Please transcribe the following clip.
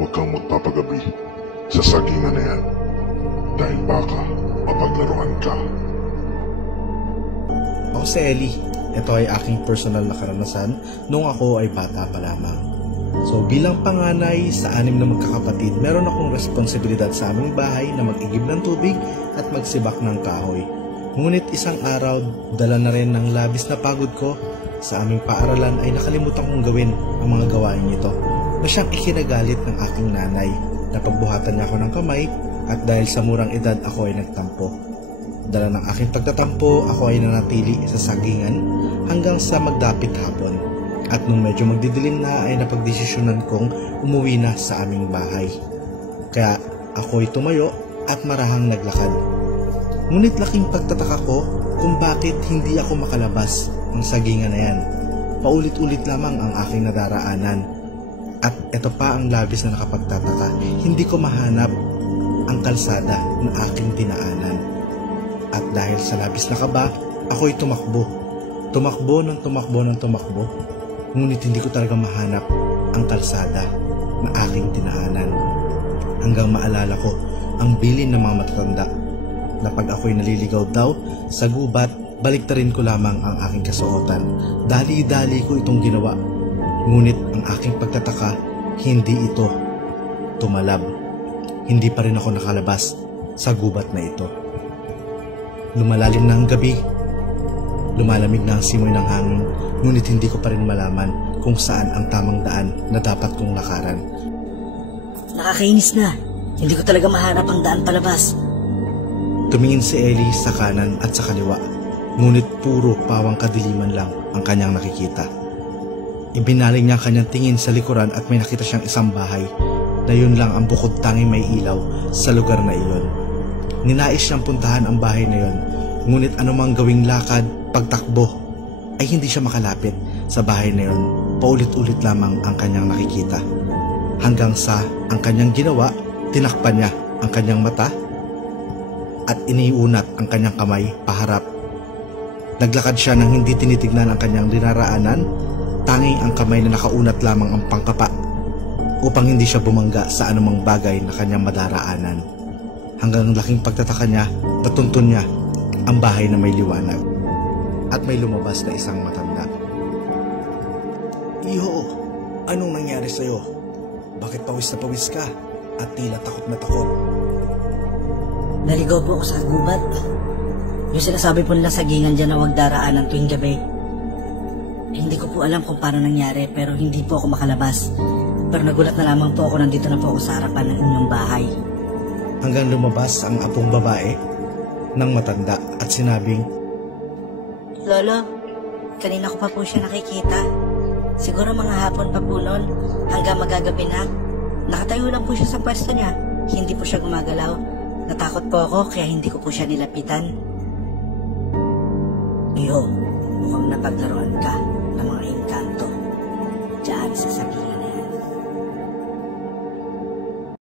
huwag kang magpapagabi sa sagingan na yan. Dahil baka mapaglaruan ka. Ako si Ellie. Ito ay aking personal na karanasan nung ako ay bata pa lamang. So bilang panganay sa 6 na magkakapatid, meron akong responsibilidad sa aming bahay na mag-igib ng tubig at magsibak ng kahoy. Ngunit isang araw, dala na rin ng labis na pagod ko sa aming paaralan ay nakalimutan kong gawin ang mga gawain ito na siyang ikinagalit ng aking nanay. Napagbuhatan niya ako ng kamay at dahil sa murang edad ako ay nagtampo. Dala ng aking pagtatampo, ako ay nanatili sa sagingan hanggang sa magdapit hapon. At nung medyo magdidilim na ay napagdesisyonan kong umuwi na sa aming bahay. Kaya ako'y tumayo at marahang naglakad. Ngunit laking pagtataka ko kung bakit hindi ako makalabas ng sagingan na yan. Paulit-ulit lamang ang aking nadaraanan. At ito pa ang labis na nakapagtataka, hindi ko mahanap ang kalsada na aking dinaanan. At dahil sa labis na kaba, ako'y tumakbo. Tumakbo ng tumakbo ng tumakbo. Ngunit hindi ko talaga mahanap ang kalsada na aking dinaanan. Hanggang maalala ko ang bilin ng mga matatanda na pag ako'y naliligaw daw sa gubat, baliktarin ko lamang ang aking kasuotan. Dali-dali ko itong ginawa. Ngunit ang aking pagtataka, hindi ito tumalab. Hindi pa rin ako nakalabas sa gubat na ito. Lumalalim na ang gabi. Lumalamig na ang simoy ng hangin, ngunit hindi ko pa rin malaman kung saan ang tamang daan na dapat kong lakaran. Nakakainis na. Hindi ko talaga mahanap ang daan palabas. Tumingin si Ellie sa kanan at sa kaliwa, ngunit puro pawang kadiliman lang ang kanyang nakikita. Ibinaling niya ang kanyang tingin sa likuran at may nakita siyang isang bahay na yun lang ang bukod tanging may ilaw sa lugar na iyon. Ninais siyang puntahan ang bahay na yun, ngunit anumang gawing lakad, pagtakbo, ay hindi siya makalapit sa bahay na yun. Paulit-ulit lamang ang kanyang nakikita. Hanggang sa ang kanyang ginawa, tinakpan niya ang kanyang mata at iniunat ang kanyang kamay paharap. Naglakad siya nang hindi tinitignan ang kanyang dinaraanan, tanging ang kamay na nakaunat lamang ang pangkapa upang hindi siya bumangga sa anumang bagay na kanyang madaraanan. Hanggang laking pagtataka niya, natuntun niya ang bahay na may liwanag at may lumabas na isang matanda. Iho, anong nangyari sa'yo? Bakit pawis na pawis ka at tila takot na takot? Naligaw po ako sa gubat. Yung sinasabi po nila sagingan dyan na huwag daraanan tuwing gabi. Hindi ko po alam kung paano nangyari pero hindi po ako makalabas. Pero nagulat na lamang po ako, nandito na po ako sa harapan ng inyong bahay. Hanggang lumabas ang apong babae ng matanda at sinabing, Lolo, kanina ko pa po siya nakikita. Siguro mga hapon pa po noon hanggang magagabi na. Nakatayo lang po siya sa pwesto niya. Hindi po siya gumagalaw. Natakot po ako kaya hindi ko po siya nilapitan. Iyo, mukhang napaglaruan ka ng mga engkanto diyan sa sagingan.